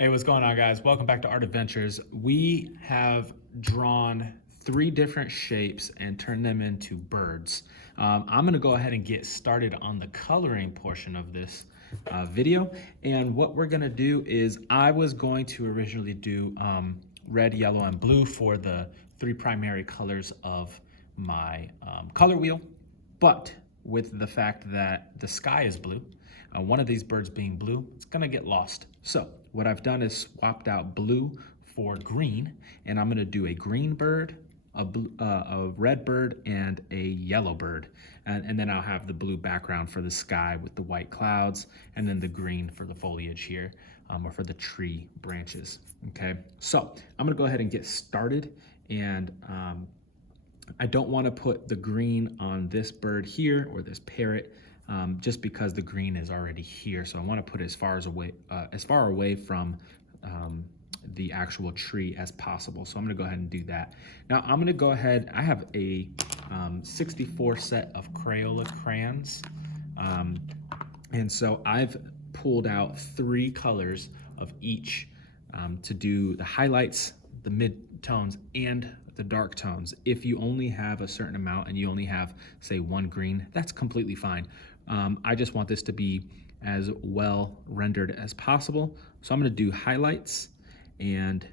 Hey, what's going on, guys? Welcome back to Art Adventures. We have drawn 3 different shapes and turned them into birds. I'm gonna go ahead and get started on the coloring portion of this video. And what we're gonna do is I was going to originally do red, yellow, and blue for the 3 primary colors of my color wheel. But with the fact that the sky is blue, one of these birds being blue, it's gonna get lost. So what I've done is swapped out blue for green, and I'm gonna do a green bird, a red bird, and a yellow bird. And then I'll have the blue background for the sky with the white clouds, and then the green for the foliage here, or for the tree branches, okay? So I'm gonna go ahead and get started, and I don't want to put the green on this bird here or this parrot, just because the green is already here. So I want to put it as far away from the actual tree as possible. So I'm going to go ahead and do that. Now I'm going to go ahead. I have a 64 set of Crayola crayons, and so I've pulled out 3 colors of each to do the highlights, the mid-tones, and the dark tones. If you only have a certain amount and you only have, say, 1 green, that's completely fine. I just want this to be as well rendered as possible. So I'm going to do highlights, and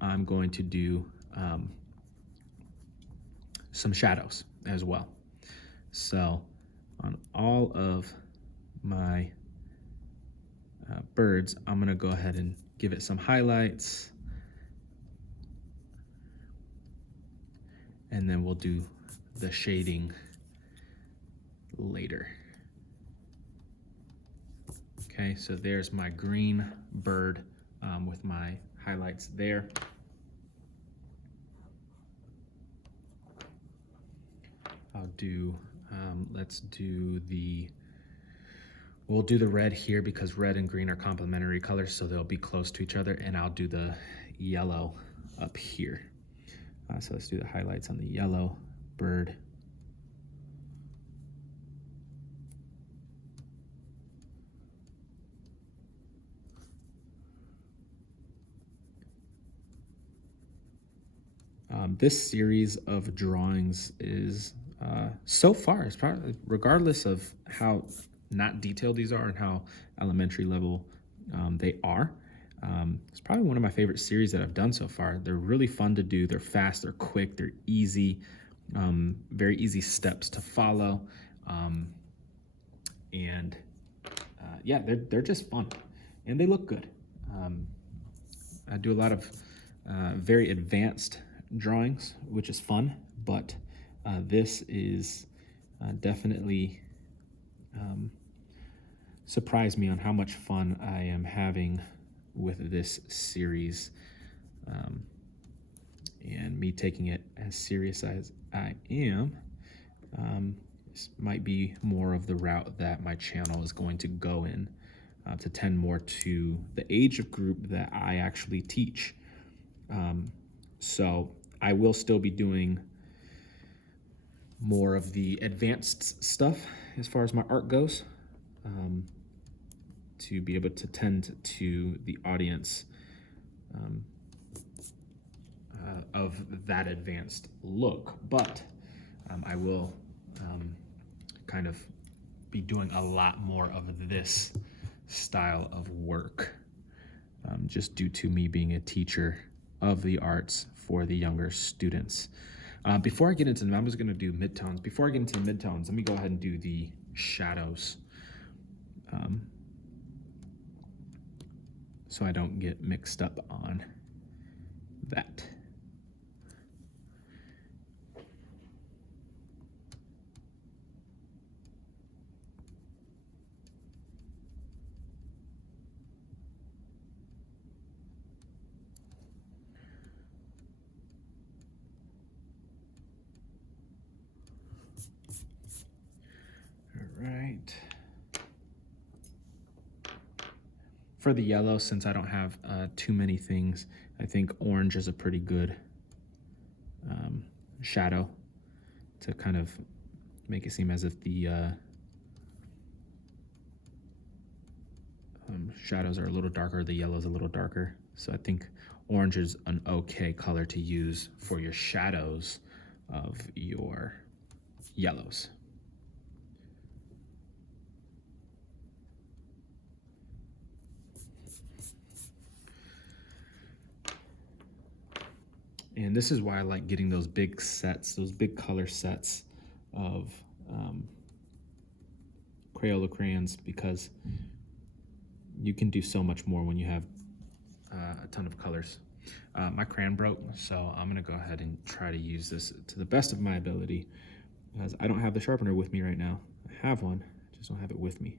I'm going to do some shadows as well. So on all of my birds, I'm going to go ahead and give it some highlights. And then we'll do the shading later. Okay, so there's my green bird with my highlights there. I'll do, we'll do the red here because red and green are complementary colors, so they'll be close to each other, and I'll do the yellow up here. So let's do the highlights on the yellow bird. This series of drawings is, so far, it's probably, regardless of how not detailed these are and how elementary level they are, it's probably one of my favorite series that I've done so far. They're really fun to do. They're fast, they're quick, they're easy, very easy steps to follow. Yeah, they're just fun, and they look good. I do a lot of very advanced drawings, which is fun, but this is definitely surprised me on how much fun I am having with this series, and me taking it as serious as I am. This might be more of the route that my channel is going to go in, to tend more to the age group that I actually teach. So I will still be doing more of the advanced stuff as far as my art goes, to be able to tend to the audience of that advanced look. But I will kind of be doing a lot more of this style of work, just due to me being a teacher of the arts for the younger students. Before I get into them, I'm just going to do midtones. Before I get into the midtones, let me go ahead and do the shadows, so I don't get mixed up on that. Right. For the yellow, since I don't have too many things, I think orange is a pretty good shadow to kind of make it seem as if the shadows are a little darker, the yellow's a little darker. So I think orange is an okay color to use for your shadows of your yellows. And this is why I like getting those big sets, those big color sets of Crayola crayons, because you can do so much more when you have a ton of colors. My crayon broke, so I'm gonna go ahead and try to use this to the best of my ability, because I don't have the sharpener with me right now. I have one, I just don't have it with me.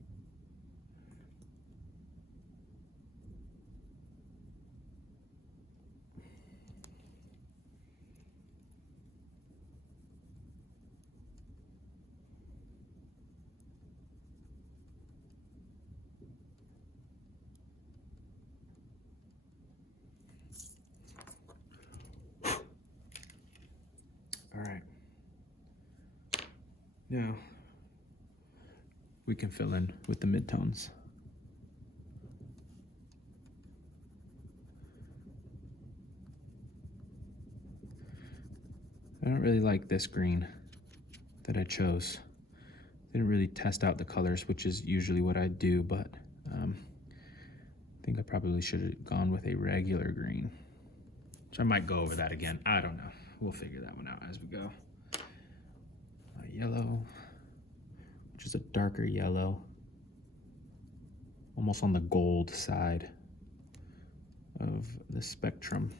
All right. Now, we can fill in with the midtones. I don't really like this green that I chose. Didn't really test out the colors, which is usually what I do, but I think I probably should have gone with a regular green, which I might go over that again. I don't know. We'll figure that one out as we go. A yellow, which is a darker yellow, almost on the gold side of the spectrum.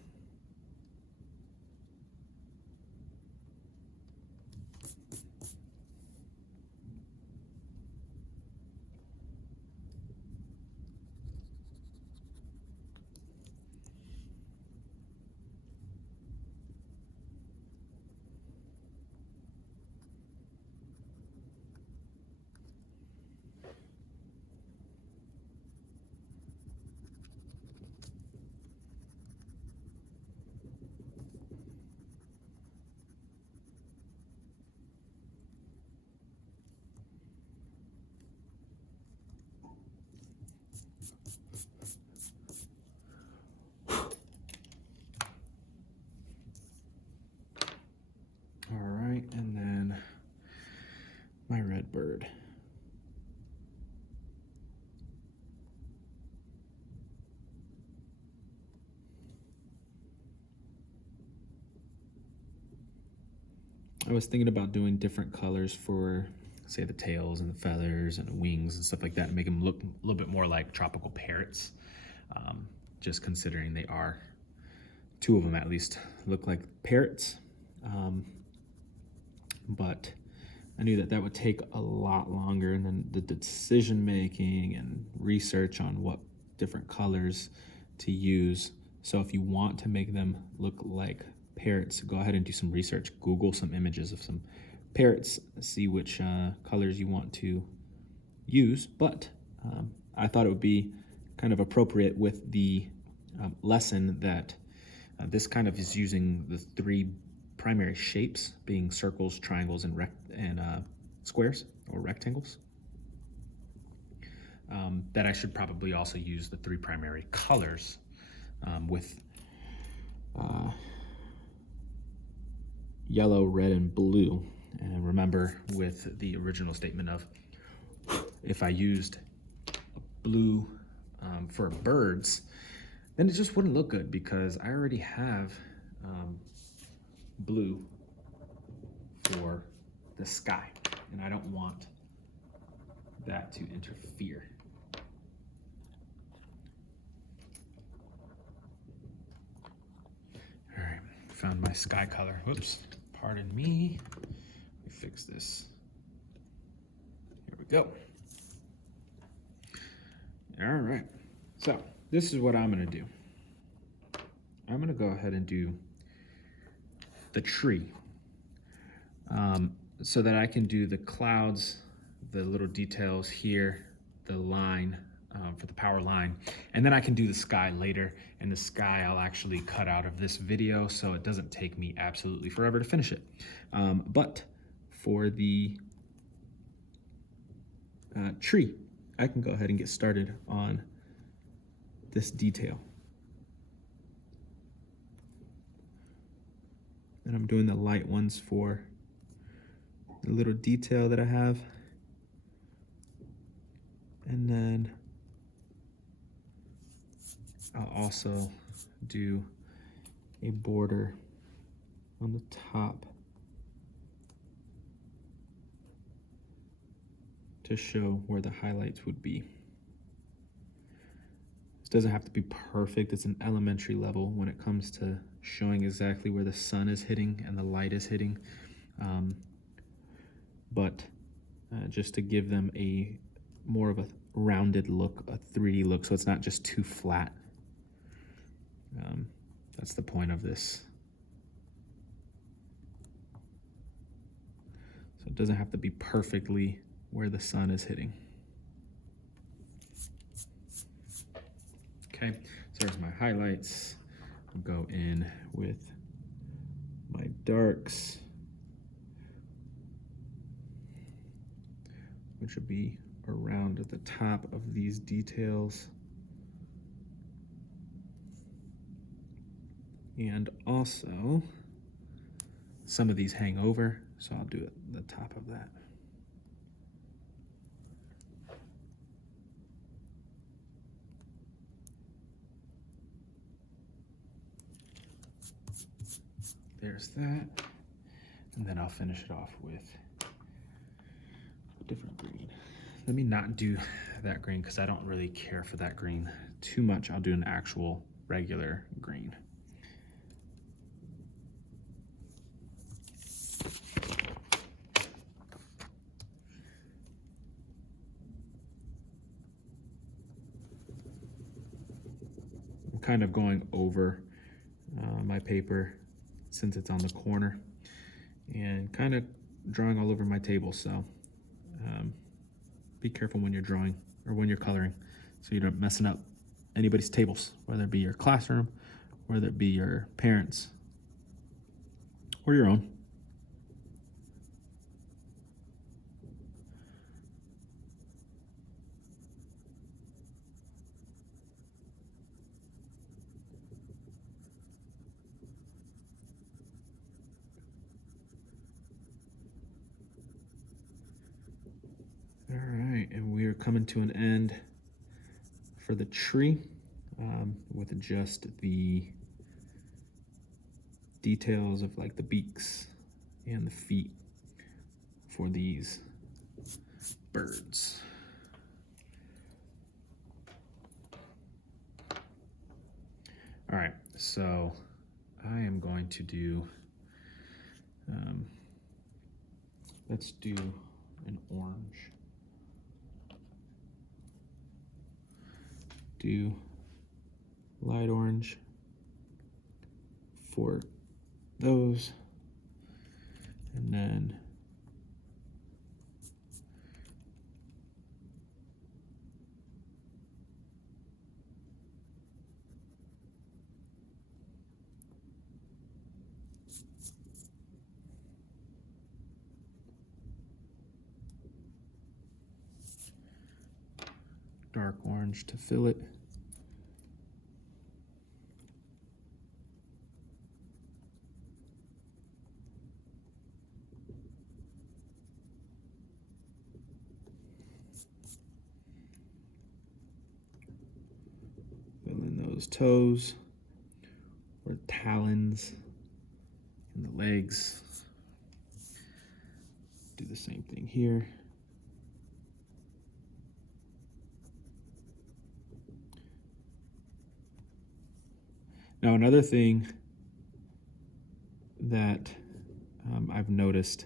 All right, and then my red bird. I was thinking about doing different colors for, say, the tails and the feathers and the wings and stuff like that, and make them look a little bit more like tropical parrots. Just considering they are, two of them at least, look like parrots. But I knew that that would take a lot longer, and then the decision making and research on what different colors to use. So if you want to make them look like parrots, go ahead and do some research. Google some images of some parrots, see which colors you want to use. But I thought it would be kind of appropriate with the lesson that this kind of is using the three primary shapes, being circles, triangles, and squares or rectangles. That I should probably also use the three primary colors with yellow, red, and blue. And remember, with the original statement of if I used blue for birds, then it just wouldn't look good, because I already have blue for the sky, and I don't want that to interfere. All right, found my sky color. Whoops, pardon me. Let me fix this. Here we go. All right, so this is what I'm gonna do. I'm gonna go ahead and do the tree, so that I can do the clouds, the little details here, the line for the power line, and then I can do the sky later. And the sky I'll actually cut out of this video, so it doesn't take me absolutely forever to finish it. But for the tree, I can go ahead and get started on this detail. And I'm doing the light ones for the little detail that I have. And then I'll also do a border on the top to show where the highlights would be. This doesn't have to be perfect. It's an elementary level when it comes to showing exactly where the sun is hitting and the light is hitting. But just to give them a more of a rounded look, a 3D look, so it's not just too flat. That's the point of this. So it doesn't have to be perfectly where the sun is hitting. Okay, so there's my highlights. I'll go in with my darks, which will be around at the top of these details. And also, some of these hang over, so I'll do it at the top of that. There's that. And then I'll finish it off with a different green. Let me not do that green because I don't really care for that green too much. I'll do an actual regular green. I'm kind of going over my paper since it's on the corner and kind of drawing all over my table. So be careful when you're drawing or when you're coloring so you're not messing up anybody's tables, whether it be your classroom, whether it be your parents or your own. All right, and we are coming to an end for the tree with just the details of like the beaks and the feet for these birds. All right, so I am going to do, let's do an orange. Do light orange for those, and then dark orange to fill it. Fill in those toes or talons and the legs. Do the same thing here. Now, another thing that I've noticed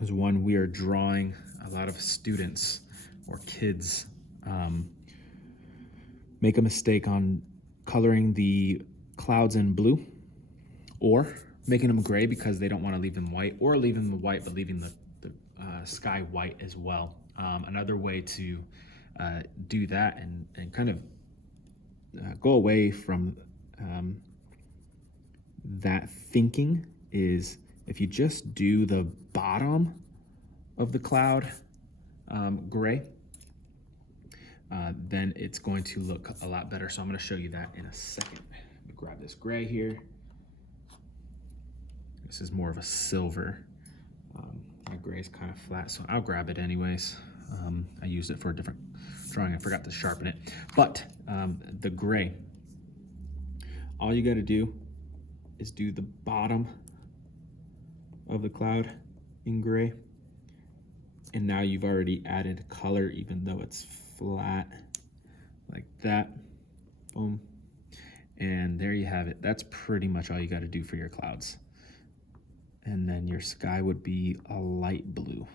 is when we are drawing, a lot of students or kids make a mistake on coloring the clouds in blue or making them gray because they don't want to leave them white, or leaving them white but leaving the sky white as well. Another way to do that and kind of go away from that thinking is if you just do the bottom of the cloud gray, then it's going to look a lot better. So I'm gonna show you that in a second. Let me grab this gray here. This is more of a silver. My gray is kind of flat, so I'll grab it anyways. I used it for a different drawing. I forgot to sharpen it. But the gray, all you gotta do is do the bottom of the cloud in gray. And now you've already added color, even though it's flat, like that. Boom. And there you have it. That's pretty much all you gotta do for your clouds. And then your sky would be a light blue.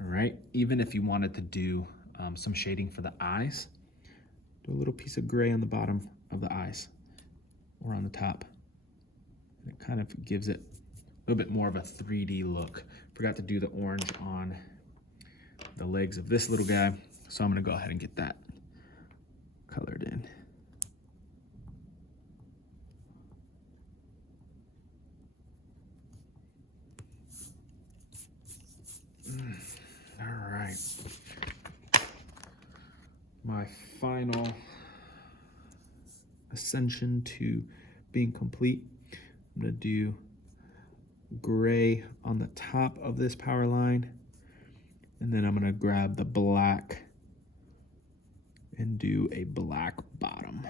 All right, even if you wanted to do some shading for the eyes, do a little piece of gray on the bottom of the eyes or on the top. And it kind of gives it a little bit more of a 3D look. Forgot to do the orange on the legs of this little guy, so I'm gonna go ahead and get that colored in. All right. My final ascension to being complete. I'm gonna do gray on the top of this power line, and then I'm gonna grab the black and do a black bottom.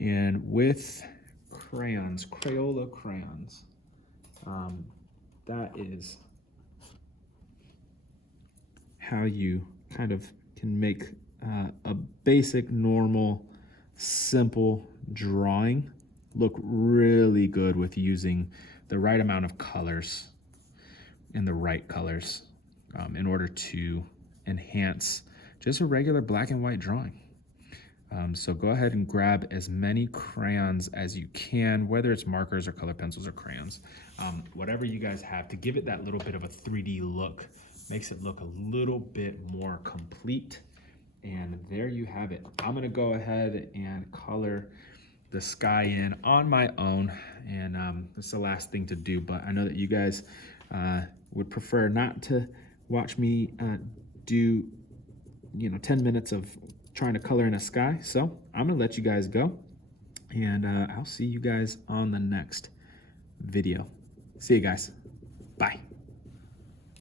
And with crayons, Crayola crayons, that is how you kind of can make a basic, normal, simple drawing look really good with using the right amount of colors and the right colors in order to enhance just a regular black and white drawing. So go ahead and grab as many crayons as you can, whether it's markers or color pencils or crayons, whatever you guys have, to give it that little bit of a 3D look. Makes it look a little bit more complete. And there you have it. I'm gonna go ahead and color the sky in on my own, and it's the last thing to do, but I know that you guys would prefer not to watch me do 10 minutes of trying to color in a sky. So I'm gonna let you guys go, and I'll see you guys on the next video. See you guys. Bye.